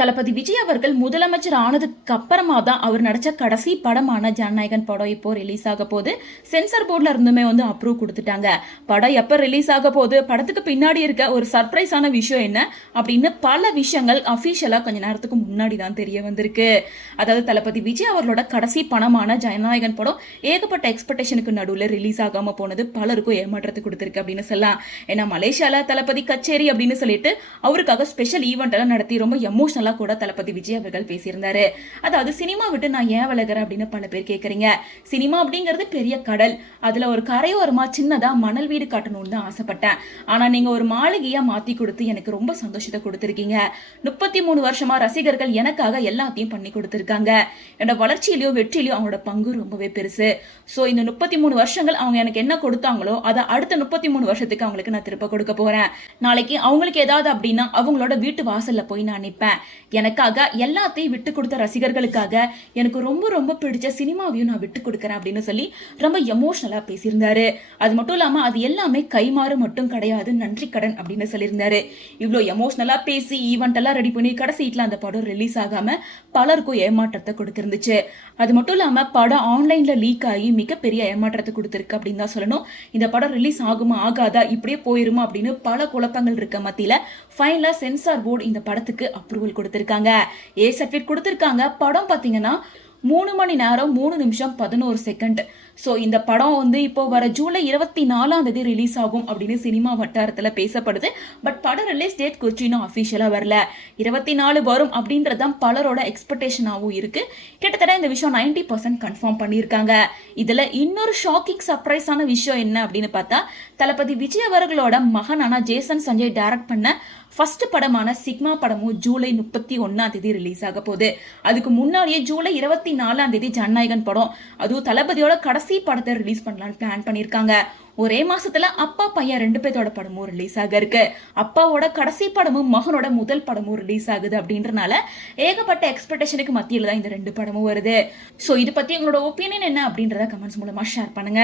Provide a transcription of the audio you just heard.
தளபதி விஜய் அவர்கள் முதலமைச்சர் ஆனதுக்கு அப்புறமா தான் அவர் நடிச்ச கடைசி படமான ஜனநாயகன் படம் இப்போ ரிலீஸ் ஆக போகுது. சென்சார் போர்ட்ல இருந்துமே அப்ரூவ் கொடுத்துட்டாங்க. படம் எப்ப ரிலீஸ் ஆக போகுது, படத்துக்கு பின்னாடி இருக்க ஒரு சர்ப்ரைஸான விஷயம் என்ன அப்படின்னு பல விஷயங்கள் அபிஷியலா கொஞ்ச நேரத்துக்கு முன்னாடி தான் தெரிய வந்திருக்கு. அதாவது தளபதி விஜய் அவர்களோட கடைசி படமான ஜனநாயகன் படம் ஏகப்பட்ட எக்ஸ்பெக்டேஷனுக்கு நடுவில் ரிலீஸ் ஆகாம போனது பலருக்கும் ஏமாற்றத்தை கொடுத்திருக்கு அப்படின்னு சொல்லலாம். ஏன்னா மலேசியால தளபதி கச்சேரி அப்படின்னு சொல்லிட்டு அவருக்காக ஸ்பெஷல் ஈவெண்ட் எல்லாம் நடத்தி ரொம்ப எமோஷனலா கூட தளபதி விஜய் அவர்கள் பேசியிருந்தாரு. அதாவது சினிமா விட்டு நான் ஏன் விலகிறேன் அப்படின்னு பல பேர் கேட்கறீங்க. சினிமா அப்படிங்கிறது பெரிய கடல், அதுல ஒரு கரையோரமா சின்னதா மணல் வீடு கட்டணும்னு தான் ஆசைப்பட்டேன். ஆனா நீங்க ஒரு மாளிகையா மாத்தி கொடுத்து எனக்கு ரொம்ப சந்தோஷத்தை கொடுத்திருக்கீங்க. 33 வருஷமா ரசிகர்கள் எனக்காக எல்லாத்தையும் பண்ணி கொடுத்திருக்காங்க. என்னோட வளர்ச்சியிலயோ வெற்றியிலயோ அவங்களோட பங்கு ரொம்பவே பெருசு. சோ இந்த 33 வருஷங்கள் அவங்க எனக்கு என்ன கொடுத்தாங்களோ அதை அடுத்த 33 வருஷத்துக்கு அவங்களுக்கு நான் திருப்ப கொடுக்க போறேன். நாளைக்கு அவங்களுக்கு ஏதாவது அப்படின்னா அவங்களோட வீட்டு வாசல்ல போய் நான் நிற்பேன். எனக்காக எல்லாத்தையும் விட்டு கொடுத்த ரசிகர்களுக்காக எனக்கு ரொம்ப ரொம்ப பிடிச்ச சினிமாவையும் நான் விட்டு கொடுக்கறேன் அப்படின்னு சொல்லி ரொம்ப எமோஷனலா பேசியிருந்தாரு. அது மட்டும் இல்லாம அது எல்லாமே கைமாறு மட்டும் கிடையாது, நன்றி கடன் அப்படின்னு சொல்லியிருந்தாரு. இவ்வளோ எமோஷனலா பேசி ஈவெண்ட் எல்லாம் ரெடி பண்ணி கடைசியில அந்த படம் ரிலீஸ் ஆகாம பலருக்கும் ஏமாற்றத்தை கொடுத்திருந்துச்சு. அது மட்டும் இல்லாம படம் ஆன்லைன்ல லீக் ஆகி மிகப்பெரிய ஏமாற்றத்தை கொடுத்திருக்கு அப்படின்னு தான் சொல்லணும். இந்த படம் ரிலீஸ் ஆகுமா ஆகாதா, இப்படியே போயிருமா அப்படின்னு பல குழப்பங்கள் இருக்க மத்தியில ஃபைனலா சென்சார் போர்டு இந்த படத்துக்கு அப்ரூவல் கொடுத்திருக்காங்க. ஏ சர்டிஃபிகேட் கொடுத்திருக்காங்க. படம் பாத்தீங்கன்னா 3 மணி நேரம் 3 நிமிஷம் 11 செகண்ட். ஸோ இந்த படம் இப்போ வர ஜூலை 24 ரிலீஸ் ஆகும் அப்படின்னு சினிமா வட்டாரத்தில் பேசப்படுது. பட் படம் ரிலீஸ் டேட் குறித்து இன்னும் அஃபிஷியலாக வரல. 24 வரும் அப்படின்றதான் பலரோட எக்ஸ்பெக்டேஷனாகவும் இருக்கு. கிட்டத்தட்ட இந்த விஷயம் 90% கன்ஃபார்ம் பண்ணியிருக்காங்க. இதில் இன்னொரு ஷாக்கிங் சர்ப்ரைஸான விஷயம் என்ன அப்படின்னு பார்த்தா, தளபதி விஜய் அவர்களோட மகனான ஜேசன் சஞ்சய் டைரக்ட் பண்ண ஃபர்ஸ்ட் படமான சிக்மா படமும் ஜூலை 31 ரிலீஸ் ஆக போகுது. அதுக்கு முன்னாடியே ஜூலை 24 ஜனநாயகன் படம், அதுவும் தளபதியோட கடைசி படத்தை ரிலீஸ் பண்ணலான்னு பிளான் பண்ணியிருக்காங்க. ஒரே மாசத்துல அப்பா பையன் 2 பேரோட படமும் ரிலீஸ் ஆக இருக்கு. அப்பாவோட கடைசி படமும் மகனோட முதல் படமும் ரிலீஸ் ஆகுது அப்படின்றனால ஏகப்பட்ட எக்ஸ்பெக்டேஷனுக்கு மத்தியில தான் இந்த 2 படமும் வருது. ஸோ இது பத்தி உங்களோட ஒப்பீனியன் என்ன அப்படின்றத கமெண்ட்ஸ் மூலமா ஷேர் பண்ணுங்க.